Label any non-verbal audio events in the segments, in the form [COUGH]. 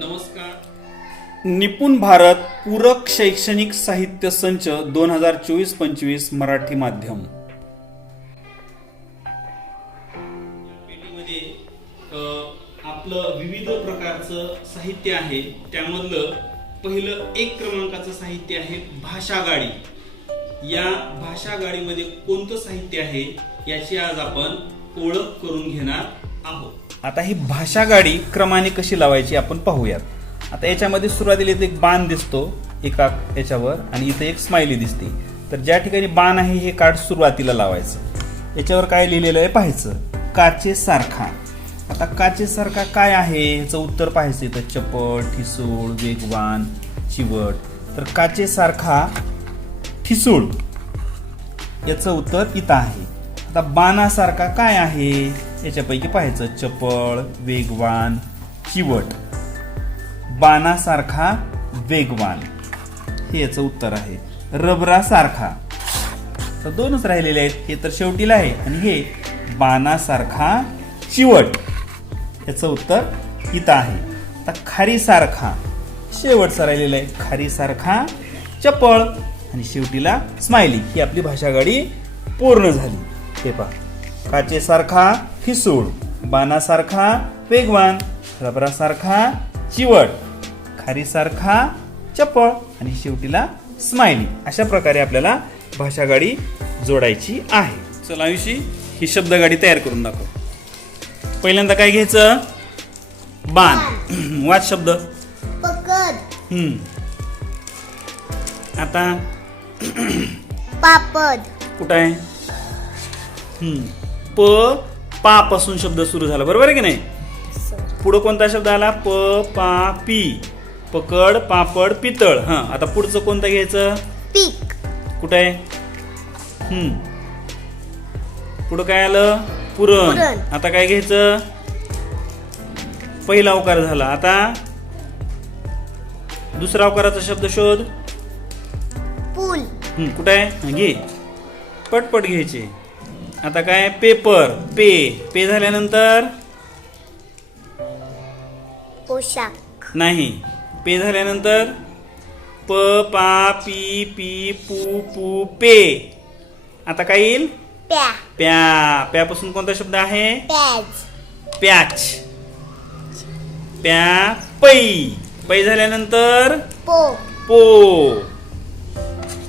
नमस्कार. निपुण भारत पूरक शैक्षणिक साहित्य संच दोन हजार चोवीस पंचवीस मराठी माध्यम. आपलं विविध प्रकारचं साहित्य आहे. त्यामधलं पहिलं एक क्रमांकाचं साहित्य आहे भाषा गाडी या भाषा गाडीमध्ये कोणतं साहित्य आहे याची आज आपण ओळख करून घेणार आहोत. आता ही भाषा गाडी क्रमाने कशी लावायची आपण पाहूयात. आता याच्यामध्ये सुरुवातीला इथे एक बाण दिसतो एका याच्यावर आणि इथे एक स्माइली दिसते. तर ज्या ठिकाणी बाण आहे हे कार्ड सुरुवातीला लावायचं. याच्यावर काय लिहिलेलं आहे पाहायचं. काचे सारखा. आता काचे सारखा काय आहे? ह्याचं उत्तर पाहायचं इथं. चपट ठिसूळ वेगवान चिवट. तर काचे सारखा ठिसूळ. याचं उत्तर इथं आहे. आता बाणासारखा काय आहे? याच्यापैकी पाहायचं चपळ वेगवान चिवट. बाणासारखा वेगवान. हे याचं उत्तर आहे. रबरासारखा. तर दोनच राहिलेले आहेत. हे तर शेवटीला आहे. आणि हे बाणासारखा चिवट. याचं उत्तर इथं आहे. आता खारीसारखा. शेवटचा राहिलेला आहे. खारीसारखा चपळ. आणि शेवटीला स्माइली. ही आपली भाषा गाडी पूर्ण झाली. हे पहा. काचेसारखा ठिसूळ बाणासारखा वेगवान रबरासारखा चिवट खारीसारखा चपळ आणि शेवटीला स्माइली अशा प्रकारे आपल्याला भाषा गाडी जोडायची आहे. चला आयुषी ही शब्द गाडी तयार करून दाखव. पहिल्यांदा काय घ्यायचं? बाण. [CLEARS THROAT] वाच शब्द. पकड. हम्म. आता पापड. कुठं आहे. प पा पासून शब्द सुरू झाला. बरोबर आहे की नाही? पुढं कोणता शब्द आला? प पा पी. पकड पापड पितळ. हा आता पुढचं कोणतं घ्यायचं? पीक. कुठं आहे? हम्म. पुढं काय आलं? पुरण. आता काय घ्यायचं? पहिला अवकार झाला. आता दुसरा अवकाराचा शब्द शोध. पूल. कुठं आहे? घे. पटपट घ्यायचे. आता काय? पेपर. पे. पे झाल्यानंतर? पोशाख. नाही. पे झाल्यानंतर? प पा पी पी पू पू पे. आता काय येईल? प्या. प्या. प्यापासून कोणता शब्द आहे? पॅज प्याच प्या पै. पै झाल्यानंतर? पो. पो.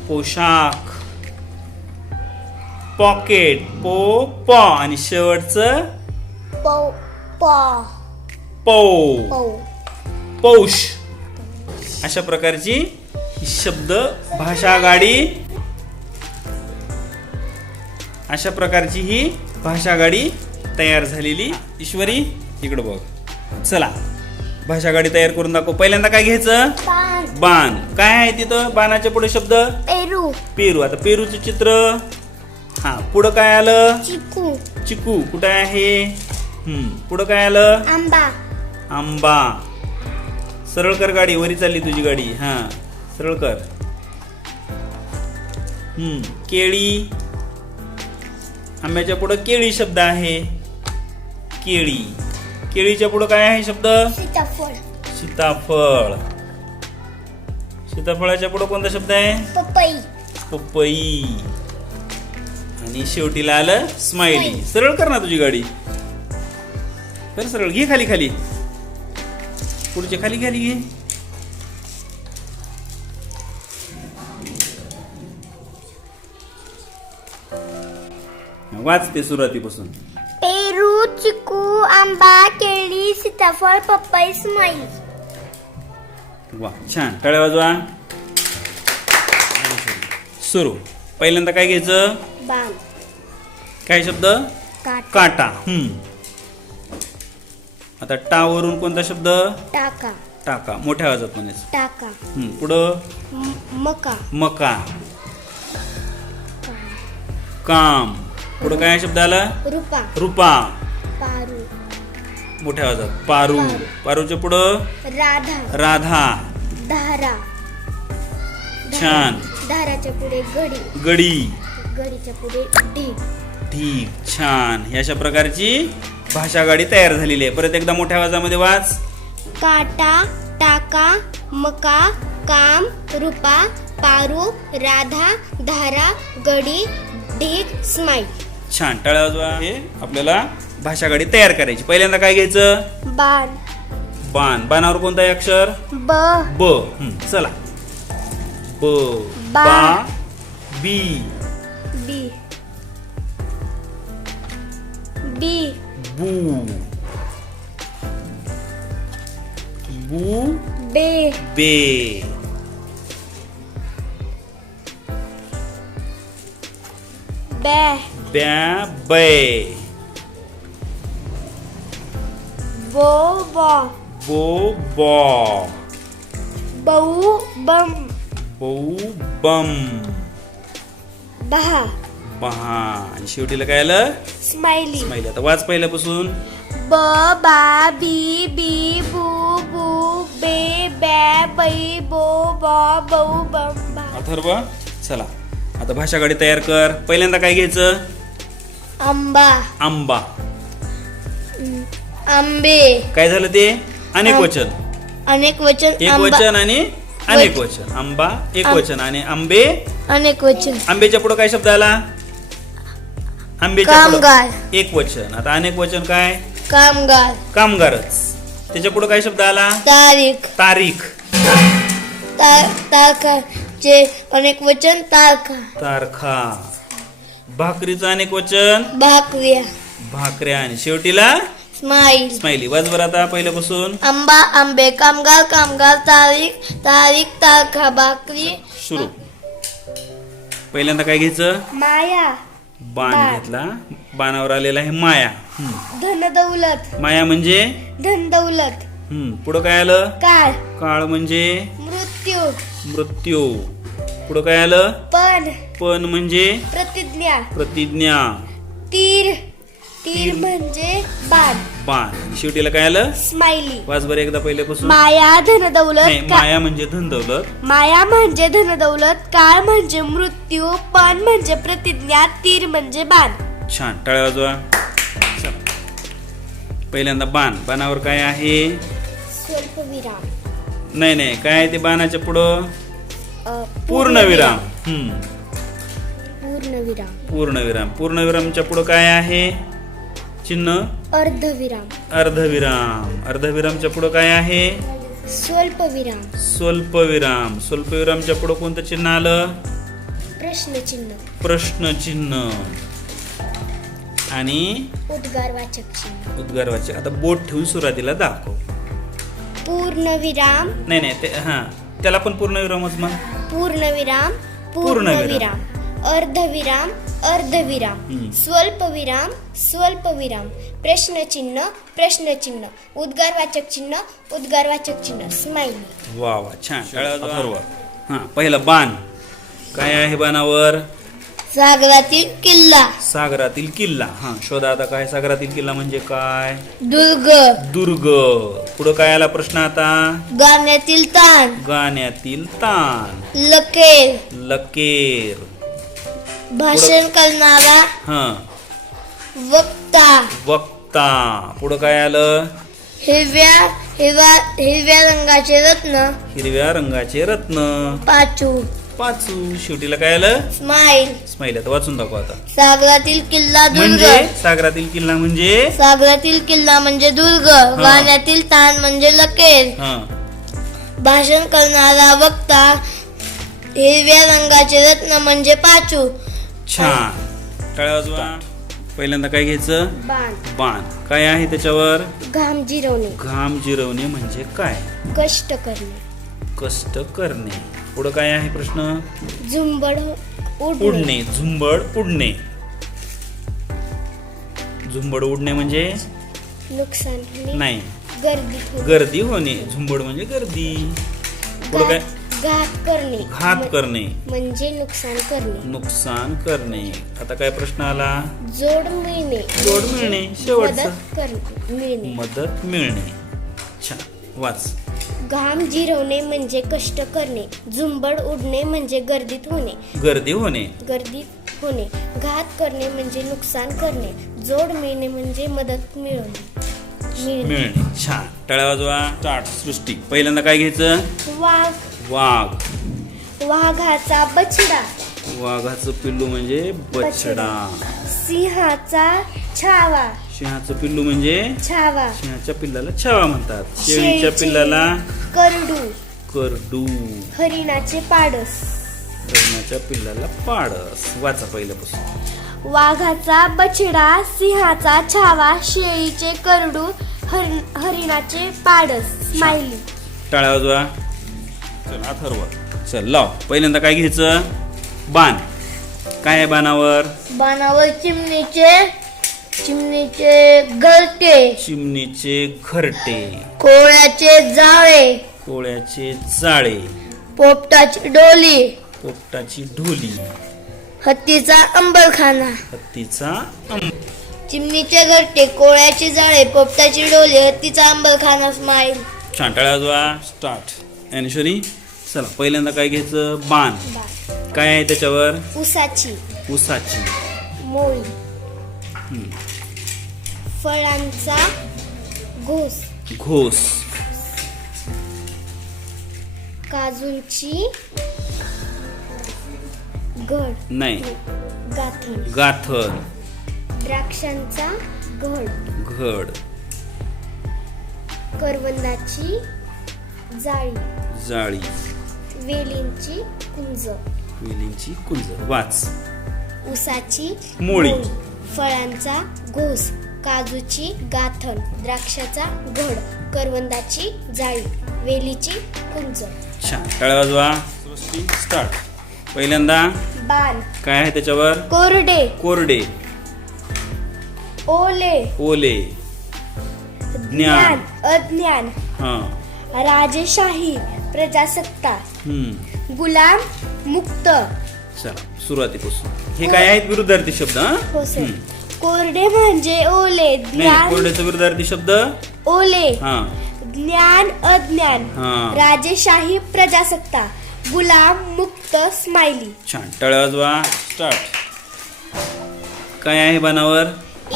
पोशाख. पॉकेट पो पॉ आणि शेवटचं? पो पो पौ पो पौष अशा प्रकारची शब्द भाषा गाडी अशा प्रकारची ही भाषा गाडी तयार झालेली. ईश्वरी इकडं बघ. चला भाषा गाडी तयार करून दाखव. पहिल्यांदा काय घ्यायचं? बाण. काय आहे तिथं? बाणाच्या पुढे शब्द? पेरू. पेरू. आता पेरूचं चित्र. हा पुढं काय आलं? चिकू. चिकू कुठं आहे? हम्म पुढं काय आलं? आंबा. आंबा. सरळ कर गाडी वरी चालली तुझी गाडी. हा सरळ कर. हम्म केळी. आंब्याच्या पुढं केळी शब्द आहे. केळी. केळीच्या पुढं काय आहे शब्द? सीताफळ. सीताफळ. सीताफळाच्या पुढं कोणता शब्द आहे? पपई. पपई. आणि शेवटीला आलं स्माइली. सरळ कर ना तुझी गाडी. कर सरळ. घे खाली खाली. पुढचे खाली खाली घे. वाचते सुरुवातीपासून. पेरू चिकू आंबा केळी सीताफळ पपई स्माईल वा छान. टाळ्या वाजवा. सुरू. पहिल्यांदा काय घ्यायचं? बाण काय शब्द? काट. काटा. हम्म. आता टावरून कोणता शब्द? टाका. टाका. मोठ्या आवाजात म्हणायचं. टाका. हम्म, पुढं? म- मका. मका. काम. पुढं काय शब्द आला? रुपा. रुपा. पारू. मोठ्या आवाजात. पारू. पारूच्या पुढं? राधा. राधा. धारा. छान. धाराच्या पुढे गडी. गडी. गडीच्या पुढे ढीग ठीक छान. ही अशा प्रकारची भाषा गाडी तयार झालेली आहे. परत एकदा मोठ्या आवाजामध्ये वाच काटा टाका मका काम रुपा पारू राधा धारा गडी ढीग स्माईल. छान. टाळ्या वाजवा. हे आपल्याला भाषा गाडी तयार करायची. पहिल्यांदा काय घ्यायचं? बाण. बाण. बाणावर कोणता आहे अक्षर? ब. ब. हं, चला. ब. बा. बा बी बी बी बू बू बे बे बॅ ब्या बै बो बॉ बो बॉ बऊ बम. बहा. बहा. आणि शेवटीला काय आलं? स्माइली. स्माईल आता वाच पहिल्यापासून. ब बा बी बी बू बू बे बॅ बै बो बॉ बऊ बम बा. अथर्व चला. आता भाषा गाडी तयार कर. पहिल्यांदा काय घ्यायचं? आंबा. आंबा. आंबे. काय झालं ते? अनेक वचन. अनेक वचन. एक आंबा. वचन आणि अनेक वचन. आंबा एक आं- वचन. आणि आंबे? अनेक वचन. आंब्याच्या पुढे काय शब्द आला? आंब्याच्या पुढं. कामगार. एक वचन. आता अनेक वचन काय? कामगार. कामगारच. त्याच्या पुढे काय शब्द आला? तारीख. तारीख. ता- तारखाचे अनेक वचन तारखा. तारखा. भाकरीचं अनेक वचन? भाकऱ्या. भाकऱ्या. आणि शेवटीला? स्माईल स्माइली वाजवर आता पहिल्यापासून. आंबा आंबे कामगार कामगार तारीख तारीख तारखा भाकरी. सुरू. पहिल्यांदा काय घ्यायचं? माया. बाण. घेतला. बाणावर आलेला आहे माया. हम्म. धन दौलत. माया म्हणजे? धन दौलत. हम्म. पुढं काय आलं? काळ. काळ म्हणजे? मृत्यू. मृत्यू. पुढं काय आलं? पण. पण म्हणजे? प्रतिज्ञा. प्रतिज्ञा. तीर. तीर तीर. म्हणजे बाण. बाण. शेवटीला काय आलं? स्माइली. वाच बरं एकदा पहिल्यापासून. माया धन नाही दौलत माया म्हणजे धन दौलत माया म्हणजे धन दौलत काळ म्हणजे मृत्यू पण म्हणजे प्रतिज्ञा तीर म्हणजे बाण. छान. टाळ्या वाजवा. चला. पहिल्यांदा बाण. बाणावर काय आहे? नाही नाही. काय आहे ते बाणाच्या पुढं? पूर्णविराम. हम्म. पूर्णविराम. पूर्णविराम. पूर्णविरामच्या पुढं काय आहे? चिन्ह? अर्धविराम. अर्धविराम. अर्धविरामच्या पुढं काय आहे? स्वल्पविराम. स्वल्पविराम. स्वल्पविरामच्या पुढं कोणतं चिन्ह आलं? प्रश्नचिन्ह. प्रश्नचिन्ह. आणि? उद्गारवाचक चिन्ह. उद्गारवाचे आता बोट ठेवून सुरुवातीला दाखव. पूर्णविराम. नाही नाही ते हा. त्याला पण पूर्णविरामच मग पूर्णविराम. पूर्णविराम. अर्धविराम अर्धविराम. स्वल्पविराम स्वल्पविराम. प्रश्नचिन्ह प्रश्नचिन्ह. उद्गारवाचक चिन्ह उद्गारवाचक चिन्ह. स्माइली. वा वा छान. अथर्व. हा पहिला बाण. काय आहे बाणावर? सागरातील किल्ला. सागरातील किल्ला. हा शोधा आता काय सागरातील किल्ला म्हणजे काय? दुर्ग. दुर्ग. पुढं काय आला प्रश्न आता? गाण्यातील ताण. गाण्यातील तान लकेर लकेर भाषण करणारा हा. वक्ता. वक्ता. पुढं काय आलं? हिरव्या हिरव्या हिरव्या रंगाचे रत्न. हिरव्या रंगाचे रत्न. पाचू. पाचू. शेवटीला काय आलं? स्माईल. स्माईल आता वाचून दाखव आता. सागरातील किल्ला दुर्ग. म्हणजे? सागरातील किल्ला म्हणजे? सागरातील किल्ला म्हणजे दुर्ग. गाण्यातील ताण म्हणजे लकेर. हा. भाषण करणारा वक्ता हिरव्या रंगाचे रत्न म्हणजे पाचू. छान टाळ्या वाजवा. पहिल्यांदा काय घ्यायचं? बाण. बाण. काय आहे त्याच्यावर? घाम जिरवणे. घाम जिरवणे म्हणजे काय? कष्ट करणे. कष्ट करणे. पुढं काय आहे प्रश्न? झुंबड उडणे. उडणे. झुंबड उडणे. झुंबड उडणे म्हणजे? नुकसान होणे. नाही. गर्दीत होणे. गर्दी होणे. झुंबड म्हणजे गर्दी. पुढं काय? घात- करणे. घात करणे. म्हणजे नुकसान करणे. नुकसान करणे. आता काय प्रश्न आला? जोड मिळणे. जोड मिळणे. शेवटचं. मदत करणे मिळणे. मदत मिळणे. छान वाच. घाम जिरवणे म्हणजे कष्ट करणे. झुंबड उडणे म्हणजे गर्दीत होणे. गर्दी होणे. गर्दीत होणे. घात करणे म्हणजे नुकसान करणे. जोड मिळणे म्हणजे मदत मिळवणे. मिळणे. मिळणे. छान टाळ्या वाजवा. स्टार्ट सृष्टी. पहिल्यांदा काय घ्यायचं? वाघ. वाघ. वाघाचा बछडा. वाघाचं पिल्लू म्हणजे बछडा. सिंहाचा छावा. सिंहाचं पिल्लू म्हणजे छावा. सिंहाच्या पिल्लाला छावा म्हणतात. शेळीच्या शेळीचे पिल्लाला करडू. करडू. हरिणाचे पाडस. हरणाच्या पिल्लाला पाडस. वाचा पहिल्यापासून. वाघाचा बछडा सिंहाचा छावा शेळीचे करडू हर हरिणाचे पाडस. स्माइली. टाळ्या वाजवा. चल अथर्व चल लाव. पहिल्यांदा काय घ्यायचं? बाण. काय आहे बाणावर? बाणावर चिमणीचे चिमणीचे गलटे चिमणीचे घरटे. कोळ्याचे जाळे. कोळ्याचे जाळे. पोपटाची डोली. पोपटाची ढोली. हत्तीचा अंबरखाना. हत्तीचा अंब चिमणीचे घरटे कोळ्याचे जाळे पोपटाची डोली हत्तीचा अंबरखाना स्माईल. छान टाळ्या वाजवा. स्टार्ट ज्ञानेश्वरी चला पहिल्यांदा काय घ्यायचं? बाण. काय आहे त्याच्यावर? उसाची. उसाची. मोळी. फळांचा घोस. घोस. काजूंची घड. नाही. गाथण. गाथण. द्राक्षांचा घड. घड. करवंदाची जाळी. जाळी. वेलींची कुंज. वेलींची कुंज. वाच. उसाची मोळी. फळांचा घोस काजूची गाथण. द्राक्षाचा घड. करवंदाची जाळी. वेलीची कुंज. छान. टाळ्या वाजवा. स्टार्ट. पहिल्यांदा बाण. काय आहे त्याच्यावर? कोरडे. कोरडे. ओले. ओले. ज्ञान. अज्ञान. हा. राजेशाही प्रजासत्ताक. हम्म. गुलाम मुक्त. चला सुरुवातीपासून. हे काय आहेत विरुद्धार्थी शब्द हा? हो सर. हम्म. कोरडे म्हणजे ओले नाही ज्ञान कोरड्याचा विरुद्धार्थी शब्द? ओले. हा. ज्ञान अज्ञान. हा. राजेशाही प्रजासत्ताक. गुलाम मुक्त स्माइली. छान. टाळ्या वाजवा. स्टार्ट. काय आहे बाणावर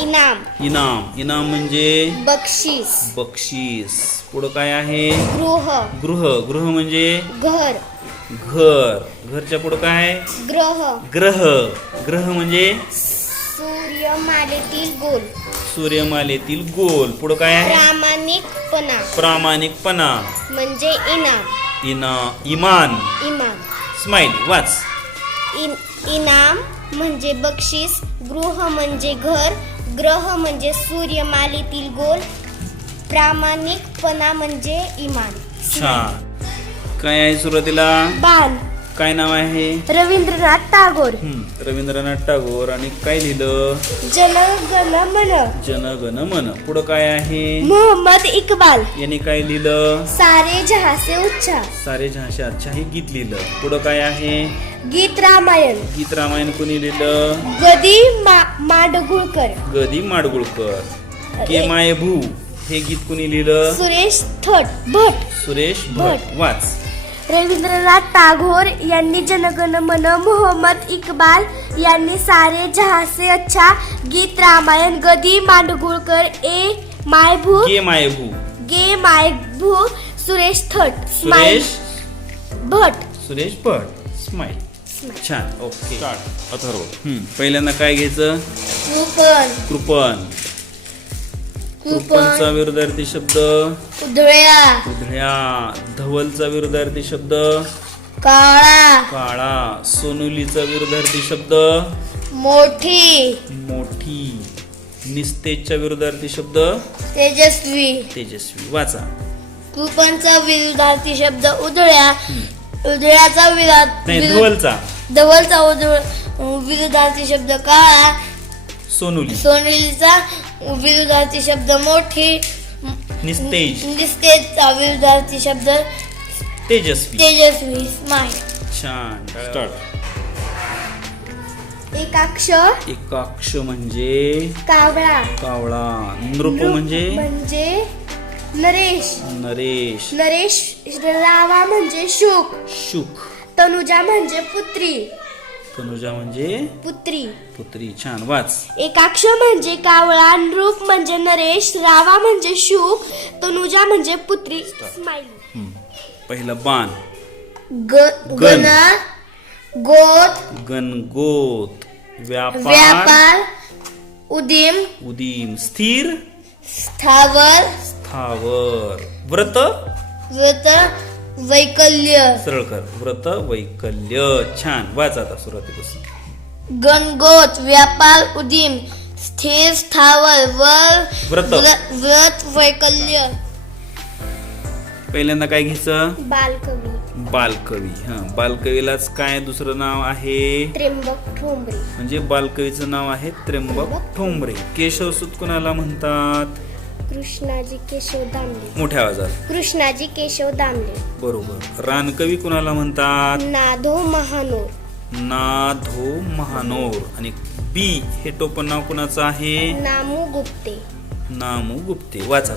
इनाम. इनाम. इनाम म्हणजे? बक्षीस. बक्षीस. पुढं काय आहे? गृह. गृह. गृह म्हणजे? घर. घर. घरच्या पुढं काय? आहे ग्रह. ग्रह. ग्रह म्हणजे? सूर्यमालेतील गोल. सूर्यमालेतील गोल. पुढं काय आहे? प्रामाणिकपणा. प्रामाणिकपणा. म्हणजे इनाम. इना इमान. इमाम स्माइली. वाच. इन इनाम म्हणजे बक्षीस. गृह म्हणजे घर. ग्रह म्हणजे सूर्यमालेतील गोल प्रामाणिकपणा म्हणजे इमान. छान काय आहे सुरुवातीला? बाण. काय नाव आहे? रवींद्रनाथ टागोर. हम्म, रवींद्रनाथ टागोर. आणि काय लिहिलं? जनगण मन. जनगण मन. पुढं काय आहे? मोहम्मद इक्बाल. यांनी काय लिहिलं? सारे जहासे उच्चार सारे जहाशे अच्छा हे गीत लिहिलं. पुढं काय आहे? गीत रामायण. गीत रामायण कोणी लिहिलं? गदी मा माडगुळकर. गदी माडगुळकर. के माये भू हे गीत कोणी लिहिलं? सुरेश थट भट. सुरेश भट. वाच. रवींद्रनाथ टागोर यांनी जनगण मन मोहम्मद इक्बाल यांनी सारे जहासे अच्छा गीत रामायण गदी मांडगुळकर ए मायभू के माये भू गे मायभू सुरेश थट स्माईल सुरेश? भट. सुरेश भट. स्माईल छान. ओके. अथर्व. हम्म, पहिल्यांदा काय घ्यायचं? कुपन. कृपण कृपणचा विरुद्धार्थी शब्द. उधळ्या. उधळ्या. धवलचा विरुद्धार्थी शब्द. काळा. काळा. सोनुलीचा विरुद्धार्थी शब्द. मोठी. मोठी. निस्तेजच्या विरुद्धार्थी शब्द. तेजस्वी. तेजस्वी. वाचा. कुपनचा विरुद्धार्थी शब्द उधळ्या. उधळ्याचा नाही धवलचा. धवलचा उधळ विरुद्धार्थी शब्द काळा. सोनुली. सोनेलीचा विरुद्धार्थी शब्द मोठी निस्तेज. निस्तेजचा विरुद्धार्थी शब्द तेजस्वी. तेजस्वी स्माईल छान. स्टार्ट एकाक्ष. एकाक्ष म्हणजे? कावळा. कावळा. नृप म्हणजे? म्हणजे नरेश. नरेश. नरेश रावा म्हणजे शुक. शुक. तनुजा म्हणजे पुत्री. तनुजा म्हणजे? पुत्री. पुत्री. छान वाच. एकाक्ष म्हणजे कावळा नृप म्हणजे नरेश रावा म्हणजे शुक तनुजा म्हणजे पुत्री. स्माइली हम्म. पहिलं बाण. ग गण. गण गोत. गणगोत व्यापार. व्यापार उदीम. उदीम. स्थिर. स्थावर. स्थावर. व्रत. व्रत वैकल्य. सरळ कर व्रत वैकल्य. छान वाच आता सुरुवातीपासून. गणगोत व्यापार उदीम स्थिर स्थावर वर व्रत. व्र- व्रत वैकल्य. पहिल्यांदा काय घ्यायचं? बालकवी. बालकवी हा. बालकवीलाच काय दुसरं नाव आहे? त्र्यंबक ठोंबरे. म्हणजे बालकवीचं नाव आहे त्र्यंबक ठोंबरे. केशवसूत कुणाला म्हणतात? कृष्णाजी केशव दामले. मोठ्या आवाजात. कृष्णाजी केशव दामले. बरोबर. रानकवी कुणाला म्हणतात? नाधो महानोर. नाधो महानोर. आणि बी हे टोपण नाव कुणाचं आहे? नामू गुप्ते. नामू गुप्ते. वाच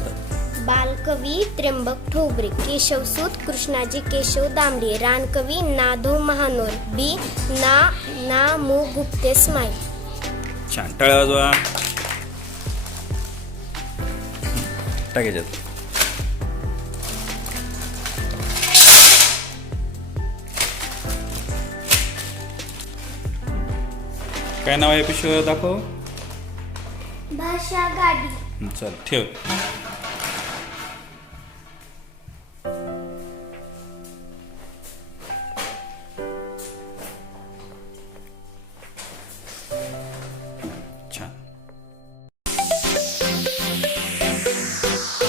बालकवी त्र्यंबक ठोबरे केशवसूत कृष्णाजी केशव दामले रानकवी नाधो महानोर बी ना ना मु गुप्ते स्माईल छान. टाळ्या वाजवा. टाकायच्यात काय नाव आहे पिशव्या दाखव. भाषा गाडी. चल ठेव.